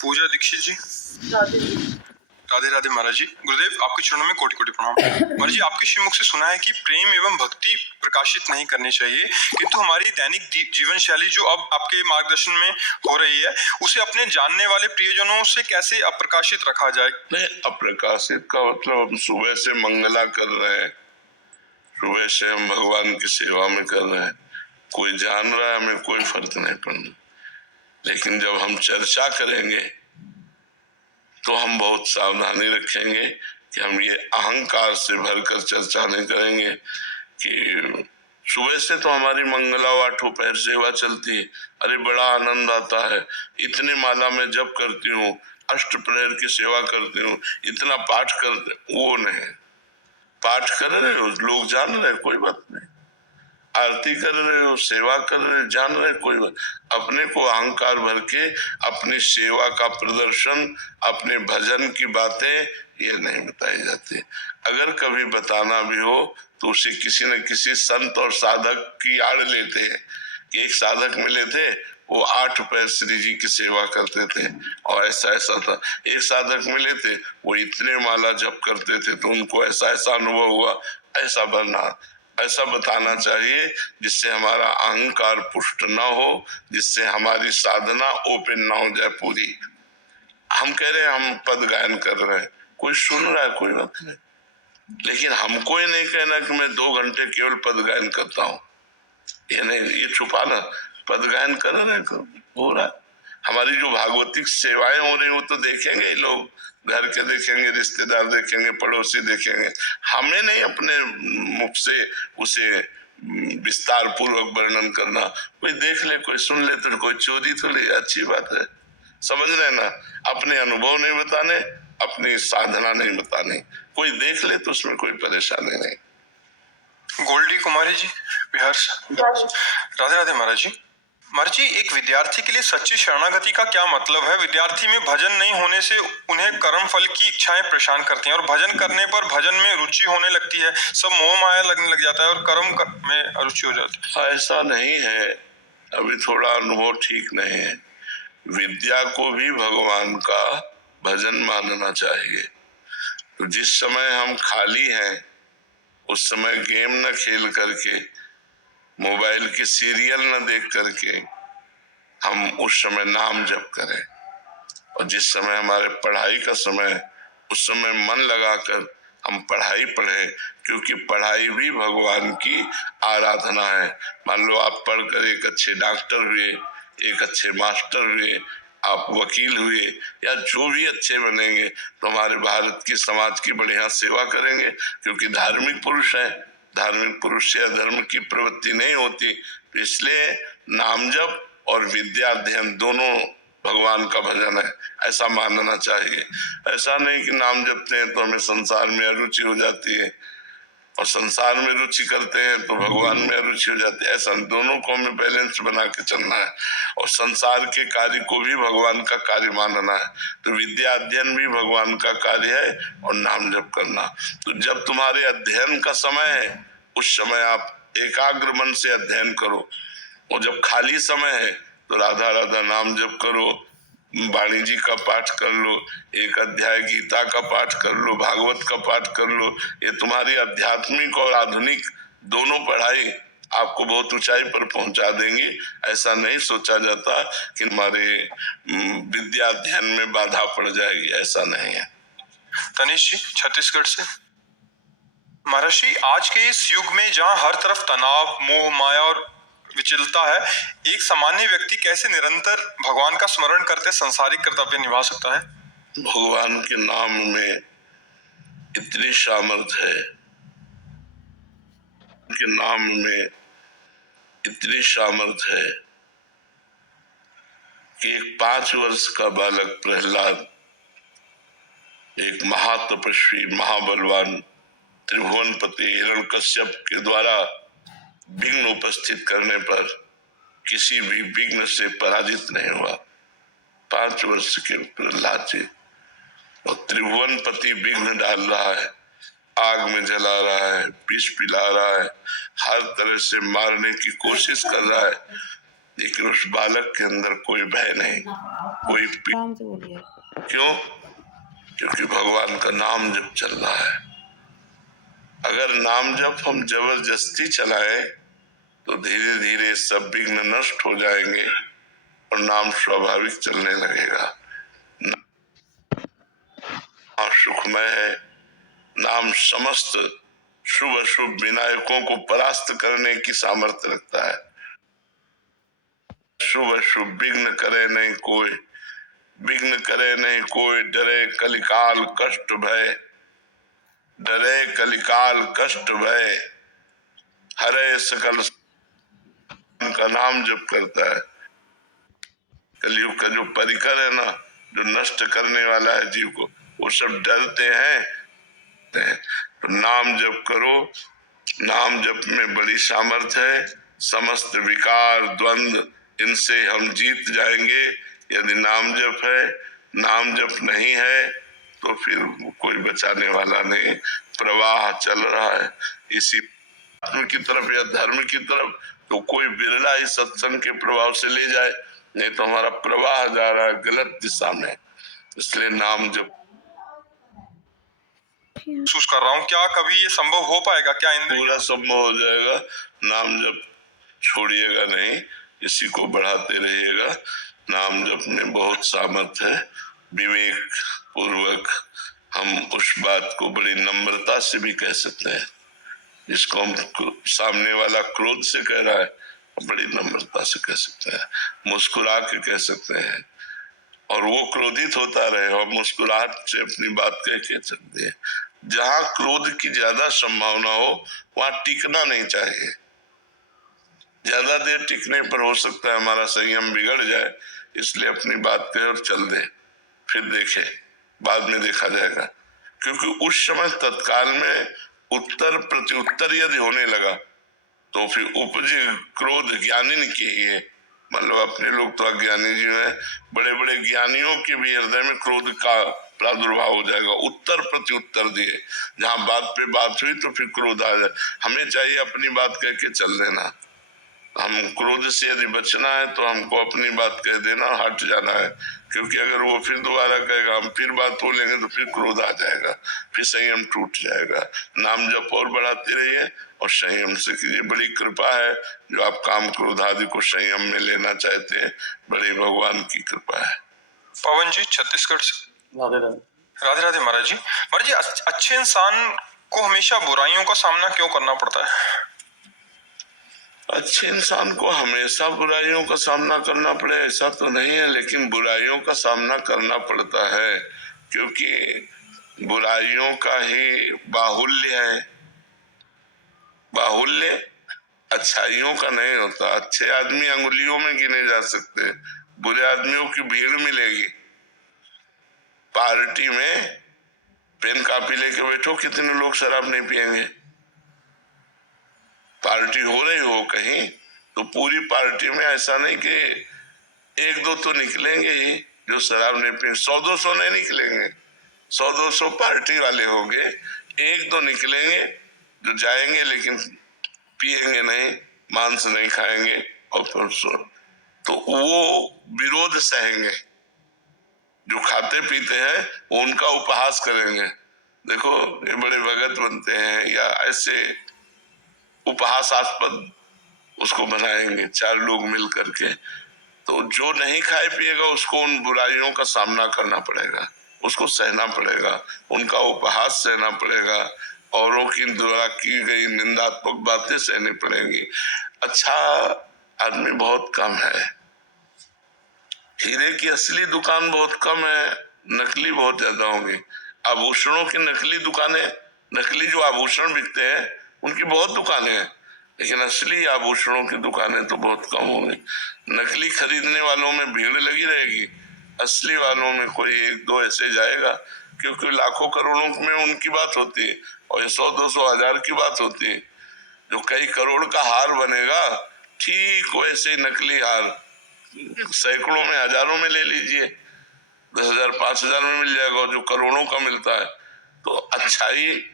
पूजा दीक्षित जी। राधे राधे राधे महाराज जी। गुरुदेव आपके चरणों में कोटि कोटि प्रणाम। महाराज जी, आपके श्रीमुख से सुना है कि प्रेम एवं भक्ति प्रकाशित नहीं करनी चाहिए, किंतु हमारी दैनिक जीवन शैली जो अब आपके मार्गदर्शन में हो रही है, उसे अपने जानने वाले प्रियजनों से कैसे अप्रकाशित रखा जाए? नहीं, अप्रकाशित का मतलब हम सुबह से मंगला कर रहे हैं, सुबह से हम भगवान की सेवा में कर रहे हैं, कोई जान रहा है, हमें कोई फर्क नहीं पड़ना। लेकिन जब हम चर्चा करेंगे तो हम बहुत सावधानी रखेंगे कि हम ये अहंकार से भरकर चर्चा नहीं करेंगे कि सुबह से तो हमारी मंगला आठों पैर सेवा चलती है, अरे बड़ा आनंद आता है, इतनी माला में जप करती हूँ, अष्ट प्रहर की सेवा करती हूँ, इतना पाठ करते, वो नहीं। पाठ कर रहे हो, लोग जान रहे, कोई बात नहीं। आरती कर रहे हो, सेवा कर रहे हो, जान रहे, कोई बात। अपने को अहंकार भर के अपनी सेवा का प्रदर्शन, अपने भजन की बातें ये नहीं बताई जाती। अगर कभी बताना भी हो तो उसे किसी न किसी संत और साधक की आड़ लेते हैं कि एक साधक मिले थे, वो 8 पैर श्री जी की सेवा करते थे और ऐसा ऐसा था। एक साधक मिले थे, वो इतने माला जप करते थे तो उनको ऐसा ऐसा अनुभव हुआ, ऐसा बनना, ऐसा बताना चाहिए जिससे हमारा अहंकार पुष्ट न हो, जिससे हमारी साधना ओपन ना हो जाए पूरी। हम कह रहे हैं हम पद गायन कर रहे हैं, कोई सुन रहा है, कोई बात नहीं, लेकिन हमको ये नहीं कहना कि मैं 2 घंटे केवल पद गायन करता हूँ, ये नहीं, ये छुपाना। पद गायन कर रहे हो रहा है। हमारी जो भागवतिक सेवाएं हो रही वो तो देखेंगे लोग, घर के देखेंगे, रिश्तेदार देखेंगे, पड़ोसी देखेंगे, हमें नहीं अपने मुख से उसे विस्तार पूर्वक वर्णन करना। कोई देख ले, कोई सुन ले तो कोई चोरी तो ले, अच्छी बात है, समझ रहे ना। अपने अनुभव नहीं बताने, अपनी साधना नहीं बतानी, कोई देख ले तो उसमें कोई परेशानी नहीं। गोल्डी कुमारी जी, बिहार से। राधे राधे महाराज जी। महाराज जी, एक विद्यार्थी के लिए सच्ची शरणागति का क्या मतलब है? विद्यार्थी में भजन नहीं होने से उन्हें कर्म फल की इच्छाएं परेशान करती हैं और भजन करने पर भजन में रुचि होने लगती है, सब मोह माया लगने लग जाता है और कर्म में अरुचि हो जाती है। ऐसा नहीं है, अभी थोड़ा अनुभव ठीक नहीं है। विद्या को भी भगवान का भजन मानना चाहिए। तो जिस समय हम खाली हैं उस समय गेम न खेल करके, मोबाइल के सीरियल न देख करके हम उस समय नाम जप करें, और जिस समय हमारे पढ़ाई का समय, उस समय मन लगाकर हम पढ़ाई पढ़ें, क्योंकि पढ़ाई भी भगवान की आराधना है। मान लो आप पढ़कर एक अच्छे डॉक्टर हुए, एक अच्छे मास्टर हुए, आप वकील हुए, या जो भी अच्छे बनेंगे तो हमारे भारत की समाज की बढ़िया सेवा करेंगे, क्योंकि धार्मिक पुरुष है। धार्मिक पुरुष से अधर्म की प्रवृत्ति नहीं होती। तो इसलिए नाम जप और विद्या अध्ययन दोनों भगवान का भजन है, ऐसा मानना चाहिए। ऐसा नहीं कि नाम जपते हैं तो हमें संसार में अरुचि हो जाती है और संसार में रुचि करते हैं तो भगवान में रुचि हो जाती है। ऐसा दोनों को हमें बैलेंस बना के चलना है, और संसार के कार्य को भी भगवान का कार्य मानना है। तो विद्या अध्ययन भी भगवान का कार्य है और नाम जप करना। तो जब तुम्हारे अध्ययन का समय है उस समय आप एकाग्र मन से अध्ययन करो, और जब खाली समय है तो राधा राधा नाम जप करो, वाणी जी का पाठ कर लो, एक अध्याय गीता का पाठ कर लो, भागवत का पाठ कर लो। ये तुम्हारी आध्यात्मिक और आधुनिक दोनों पढ़ाई आपको बहुत ऊंचाई पर पहुंचा देंगी। ऐसा नहीं सोचा जाता कि हमारे विद्या अध्ययन में बाधा पड़ जाएगी, ऐसा नहीं है। तनिष जी, छत्तीसगढ़ से। महर्षि, आज के इस युग में जहाँ हर तरफ तनाव, मोह माया और विचलता है, एक सामान्य व्यक्ति कैसे निरंतर भगवान का स्मरण करते संसारिक कर्तव्य निभा सकता है? भगवान के नाम में इतनी सामर्थ्य है, के नाम में इतनी सामर्थ्य है कि एक 5 वर्ष का बालक प्रहलाद एक महातपस्वी, महाबलवान त्रिभुवनपति हिरण्यकश्यप के द्वारा विघ्न उपस्थित करने पर किसी भी विघ्न से पराजित नहीं हुआ। 5 वर्ष के प्रहलाद जी, और त्रिभुवनपति विघ्न डाल रहा है, आग में जला रहा है, विष पिला रहा है, हर तरह से मारने की कोशिश कर रहा है, लेकिन उस बालक के अंदर कोई भय नहीं, कोई आराम से बोलिए। क्यों? क्योंकि भगवान का नाम जप चल रहा है। अगर नाम जप हम जबरदस्ती चलाएं तो धीरे धीरे सब विघ्न नष्ट हो जाएंगे और नाम स्वाभाविक चलने लगेगा। नाम सुखमय है, नाम समस्त शुभ अशुभ विनायकों को परास्त करने की सामर्थ्य रखता है। शुभ अशुभ विघ्न करे नहीं कोई, विघ्न करे नहीं कोई, डरे कलिकाल कष्ट भय, डरे कलिकाल कष्ट भय, हरे सकल का नाम जप करता है। कलयुग का जो परिकर है ना, जो नष्ट करने वाला है जीव को, वो सब डरते हैं। तो नाम जप करो, नाम जप में बड़ी सामर्थ्य है। समस्त विकार द्वंद्व इनसे हम जीत जाएंगे यदि नाम जप है। नाम जप नहीं है तो फिर कोई बचाने वाला नहीं। प्रवाह चल रहा है इसी आत्म की तरफ या धर्म की तरफ, तो कोई बिरला ही सत्संग के प्रभाव से ले जाए, नहीं तो हमारा प्रवाह जा रहा है गलत दिशा में। इसलिए नाम जप महसूस कर रहा हूँ, क्या कभी ये संभव हो पाएगा? क्या पूरा संभव हो जाएगा। नाम जप छोड़िएगा नहीं, इसी को बढ़ाते रहिएगा। नाम जप में बहुत सामर्थ्य है। विवेक पूर्वक हम उस बात को बड़ी नम्रता से भी कह सकते हैं जिसको हम सामने वाला क्रोध से कह रहा है, बड़ी नम्रता से कह सकते हैं, मुस्कुरा के कह सकते हैं, और वो क्रोधित होता रहे और मुस्कुराहट से अपनी बात कह के सकते हैं। जहां क्रोध की ज्यादा संभावना हो वहां टिकना नहीं चाहिए। ज्यादा देर टिकने पर हो सकता है हमारा संयम बिगड़ जाए, इसलिए अपनी बात कहे और चल दे, फिर देखे, बाद में देखा जाएगा। क्योंकि उस समय तत्काल में उत्तर प्रत्युत्तर यदि होने लगा तो फिर उपजे क्रोध ज्ञानी की ही है। मतलब अपने लोग तो अज्ञानी जीव है, बड़े बड़े ज्ञानियों के भी हृदय में क्रोध का प्रादुर्भाव हो जाएगा। उत्तर प्रत्युत्तर दिए, जहां बात पे बात हुई तो फिर क्रोध आ जाए। हमें चाहिए अपनी बात कह के चल देना। हम क्रोध से यदि बचना है तो हमको अपनी बात कह देना, हट जाना है। क्योंकि अगर वो फिर दोबारा कहेगा, हम फिर बात बोलेंगे तो फिर क्रोध आ जाएगा, फिर संयम टूट जाएगा। नाम जप और बढ़ाते रहिए और संयम से कीजिए। बड़ी कृपा है जो आप काम क्रोध आदि को संयम में लेना चाहते हैं, बड़े भगवान की कृपा है। पवन जी छत्तीसगढ़ से। राधे राधे महाराज जी। महाराज जी, अच्छे इंसान को हमेशा बुराइयों का सामना क्यों करना पड़ता है? अच्छे इंसान को हमेशा बुराइयों का सामना करना पड़े ऐसा तो नहीं है, लेकिन बुराइयों का सामना करना पड़ता है क्योंकि बुराइयों का ही बाहुल्य है। बाहुल्य अच्छाइयों का नहीं होता। अच्छे आदमी अंगुलियों में गिने जा सकते हैं, बुरे आदमियों की भीड़ मिलेगी। पार्टी में पेन कापी लेके बैठो, कितने लोग शराब नहीं पिएंगे? पार्टी हो रही हो कहीं तो पूरी पार्टी में ऐसा नहीं कि एक दो तो निकलेंगे ही जो शराब नहीं पिए। 100-200 नहीं निकलेंगे, 100-200 पार्टी वाले होंगे, एक दो निकलेंगे जो जाएंगे लेकिन पिएंगे नहीं, मांस नहीं खाएंगे और फिर तो वो विरोध सहेंगे। जो खाते पीते हैं वो उनका उपहास करेंगे, देखो ये बड़े भगत बनते हैं, या ऐसे उपहासास्पद उसको बनाएंगे 4 लोग मिल करके। तो जो नहीं खाए पिएगा उसको उन बुराइयों का सामना करना पड़ेगा, उसको सहना पड़ेगा, उनका उपहास सहना पड़ेगा, औरों की द्वारा की गई निंदात्मक बातें सहनी पड़ेंगी। अच्छा आदमी बहुत कम है, हीरे की असली दुकान बहुत कम है, नकली बहुत ज्यादा होंगी। आभूषणों की नकली दुकानें, नकली जो आभूषण बिकते हैं उनकी बहुत दुकानें हैं, लेकिन असली आभूषणों की दुकानें तो बहुत कम होंगी। नकली खरीदने वालों में भीड़ लगी रहेगी, असली वालों में कोई 1-2 ऐसे जाएगा, क्योंकि लाखों करोड़ों में उनकी बात होती है और ये 100-200 हजार की बात होती है। जो कई करोड़ का हार बनेगा, ठीक वैसे ही नकली हार सैकड़ों में, हजारों में ले लीजिए, 10,000 5,000 में मिल जाएगा, और जो करोड़ों का मिलता है। तो अच्छाई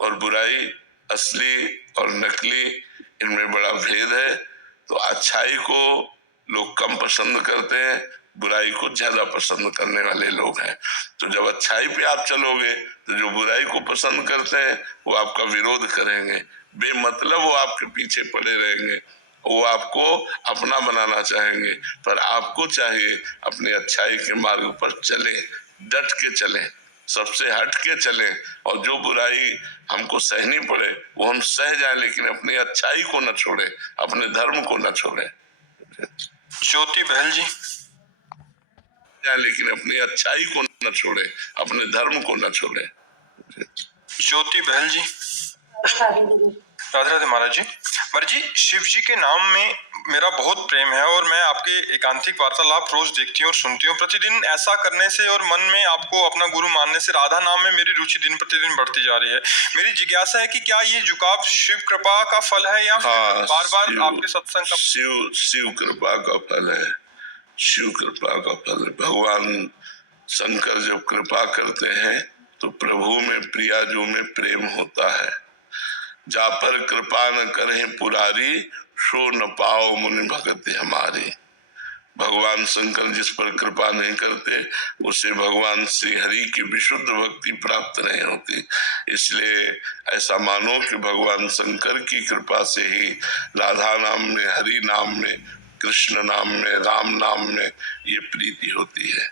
और बुराई, असली और नकली, इनमें बड़ा भेद है। तो अच्छाई को लोग कम पसंद करते हैं, बुराई को ज्यादा पसंद करने वाले लोग हैं। तो जब अच्छाई पे आप चलोगे तो जो बुराई को पसंद करते हैं वो आपका विरोध करेंगे, बेमतलब वो आपके पीछे पड़े रहेंगे, वो आपको अपना बनाना चाहेंगे। पर आपको चाहिए अपनी अच्छाई के मार्ग पर चले, डट के चले, सबसे हट के चले, और जो बुराई हमको सहनी पड़े वो हम सह जाए, लेकिन अपनी अच्छाई को न छोड़े, अपने धर्म को न छोड़े, ज्योति बहल जी। लेकिन अपनी अच्छाई को न छोड़े, अपने धर्म को न छोड़े। ज्योति बहल जी। राधे राधे महाराज जी। महाराज जी, शिव जी के नाम में मेरा बहुत प्रेम है और मैं आपके एकांतिक वार्तालाप रोज देखती हूँ और सुनती हूँ। प्रतिदिन ऐसा करने से और मन में आपको अपना गुरु मानने से राधा नाम में मेरी रुचि दिन प्रतिदिन बढ़ती जा रही है। मेरी जिज्ञासा है कि क्या ये झुकाव शिव कृपा का फल है या बार बार आपके सत्संग का? शिव कृपा का फल है, शिव कृपा का फल। भगवान शंकर जब कृपा करते हैं तो प्रभु में प्रियाजू में प्रेम होता है। जा पर कृपा न करें पुरारी, सो न पाओ मुनि भगत हमारे। भगवान शंकर जिस पर कृपा नहीं करते उसे भगवान श्री हरि की विशुद्ध भक्ति प्राप्त नहीं होती। इसलिए ऐसा मानो कि भगवान शंकर की कृपा से ही राधा नाम में, हरि नाम में, कृष्ण नाम में, राम नाम में ये प्रीति होती है।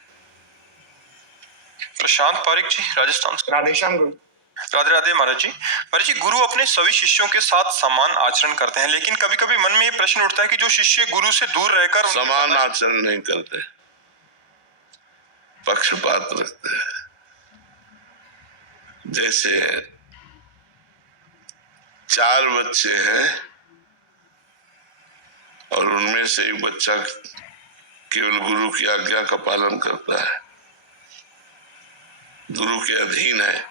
प्रशांत पारिक जी, राजस्थान से। राधेश्याम गुरु। राधे राधे महाराज जी। महाराज जी, गुरु अपने सभी शिष्यों के साथ समान आचरण करते हैं, लेकिन कभी कभी मन में ये प्रश्न उठता है कि जो शिष्य गुरु से दूर रहकर समान आचरण नहीं करते, पक्षपात रखते हैं। जैसे 4 बच्चे हैं और उनमें से एक बच्चा केवल गुरु की आज्ञा का पालन करता है, गुरु के अधीन है,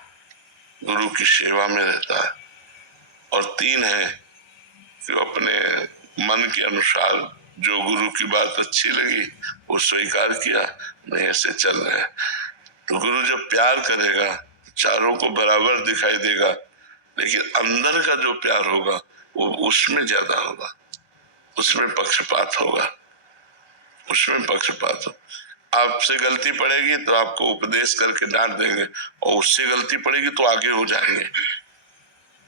गुरु की सेवा में रहता है, और 3 है कि अपने मन के अनुसार जो गुरु की बात अच्छी लगी वो स्वीकार किया, नहीं ऐसे चल रहे हैं। तो गुरु जब प्यार करेगा चारों को बराबर दिखाई देगा, लेकिन अंदर का जो प्यार होगा वो उसमें ज्यादा होगा, उसमें पक्षपात होगा, उसमें पक्षपात हो। आपसे गलती पड़ेगी तो आपको उपदेश करके डांट देंगे, और उससे गलती पड़ेगी तो आगे हो जाएंगे,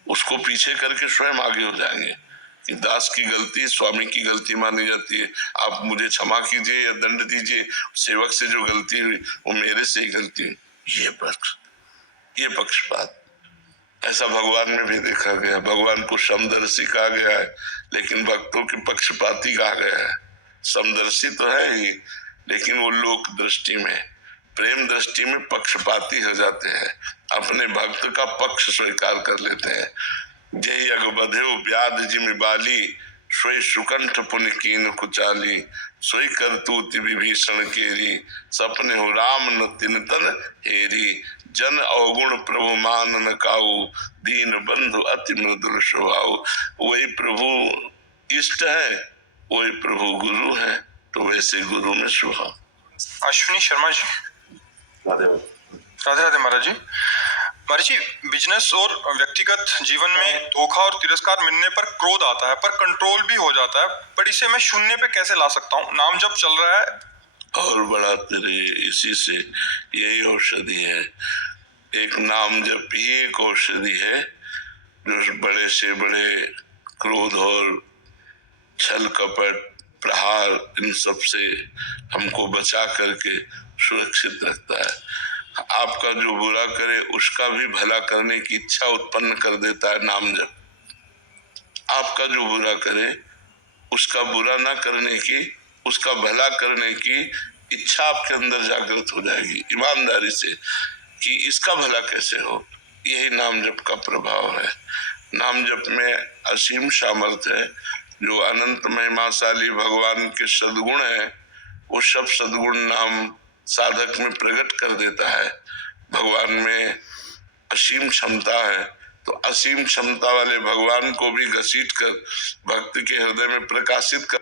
उसको पीछे करके स्वयं आगे हो जाएंगे कि दास की गलती स्वामी की गलती मानी जाती है, आप मुझे क्षमा कीजिए या दंड दीजिए, सेवक से जो गलती हुई वो मेरे से ही गलती हुई। ये पक्षपात ऐसा भगवान में भी देखा गया। भगवान को समदर्शी कहा गया है, लेकिन भक्तों के पक्षपाती कहा गया है। समदर्शी तो है ही, लेकिन वो लोक दृष्टि में, प्रेम दृष्टि में पक्षपाती हो जाते हैं, अपने भक्त का पक्ष स्वीकार कर लेते हैं। जय अग बधेव व्याध जिम बाली, सोई सुकंठ पुन कीन कुचाली, सोई करतूति विभीषण केरी, सपने हो राम न तिनतन हेरी, जन अवगुण प्रभु मान न काऊ, दीन बंधु अति मृदुल स्वभाव। वही प्रभु इष्ट है, वही प्रभु गुरु है, तो वैसे गुरु में स्वभाव। अश्विनी शर्मा जी। राधे राधे महाराज जी। महाराज जी, बिजनेस और व्यक्तिगत जीवन में धोखा और तिरस्कार मिलने पर क्रोध आता है, पर कंट्रोल भी हो जाता है, पर इसे मैं शून्य पे कैसे ला सकता हूँ? नाम जब चल रहा है और बढ़ाते रहिए, इसी से यही औषधि है। एक नाम जप ही एक औषधि है जो बड़े से बड़े क्रोध और छल कपट प्रहार इन सब से हमको बचा करके सुरक्षित रखता है। आपका जो बुरा करे उसका भी भला करने की इच्छा उत्पन्न कर देता है नाम जप। आपका जो बुरा करे उसका बुरा ना करने की, उसका भला करने की इच्छा आपके अंदर जागृत हो जाएगी ईमानदारी से कि इसका भला कैसे हो। यही नाम जप का प्रभाव है। नाम जप में असीम सामर्थ्य है। जो अनंत महिमाशाली भगवान के सद्गुण है वो सब सद्गुण नाम साधक में प्रकट कर देता है। भगवान में असीम क्षमता है, तो असीम क्षमता वाले भगवान को भी घसीट कर भक्त के हृदय में प्रकाशित कर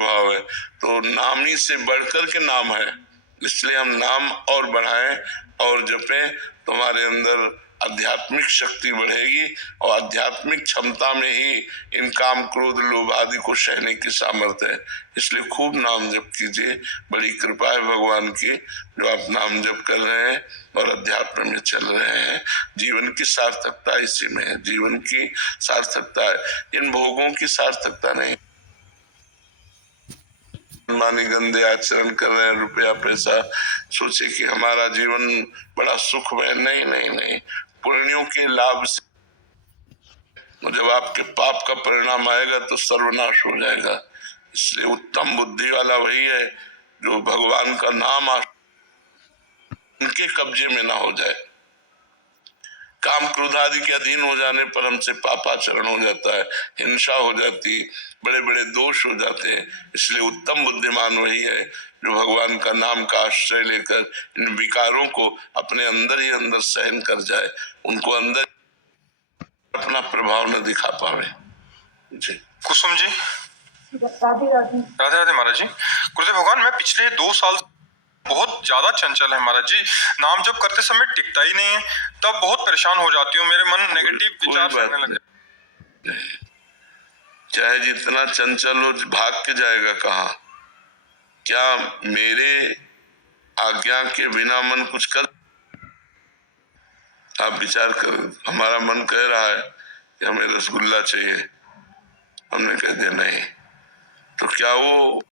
भाव है। तो नाम ही से बढ़कर के नाम है, इसलिए हम नाम और बढ़ाएं और जपें, तुम्हारे अंदर आध्यात्मिक शक्ति बढ़ेगी और आध्यात्मिक क्षमता में ही इन काम क्रोध लोभ आदि को सहने की सामर्थ्य है। इसलिए खूब नाम जप कीजिए। बड़ी कृपा है भगवान की जो आप नाम जप कर रहे हैं और अध्यात्म में चल रहे हैं। जीवन की सार्थकता इसी में है, जीवन की सार्थकता है, इन भोगों की सार्थकता नहीं। मानी गंदे आचरण कर रहे हैं, रुपया पैसा सोचे कि हमारा जीवन बड़ा सुखमय, नहीं नहीं नहीं, पुण्यों के लाभ से जब आपके पाप का परिणाम आएगा तो सर्वनाश हो जाएगा। इसलिए उत्तम बुद्धि वाला वही है जो भगवान का नाम उनके कब्जे में ना हो जाए। काम क्रोध आदि के अधीन हो जाने पर हमसे पापाचरण हो जाता है, हिंसा हो जाती, बड़े बड़े दोष हो जाते हैं। इसलिए उत्तम बुद्धिमान वही है जो भगवान का नाम का आश्रय लेकर इन विकारों को अपने अंदर ही अंदर सहन कर जाए, उनको अंदर अपना प्रभाव न दिखा पावे। जी कुसुम जी, राधे राधे। राधे राधे महाराज जी। गुरुदेव भगवान, मैं पिछले 2 साल बहुत ज्यादा चंचल है महाराज जी, नाम जब करते समय टिकता ही नहीं है, तब बहुत परेशान हो जाती हूँ, मेरे मन नेगेटिव विचार करने लग जाते हैं। चाहे जितना चंचल हो, भाग के जाएगा कहाँ? क्या मेरे आज्ञा के बिना मन कुछ कर? आप विचार करो, हमारा मन कह रहा है कि हमें रसगुल्ला चाहिए, हमने कह दिया नहीं, तो क्या वो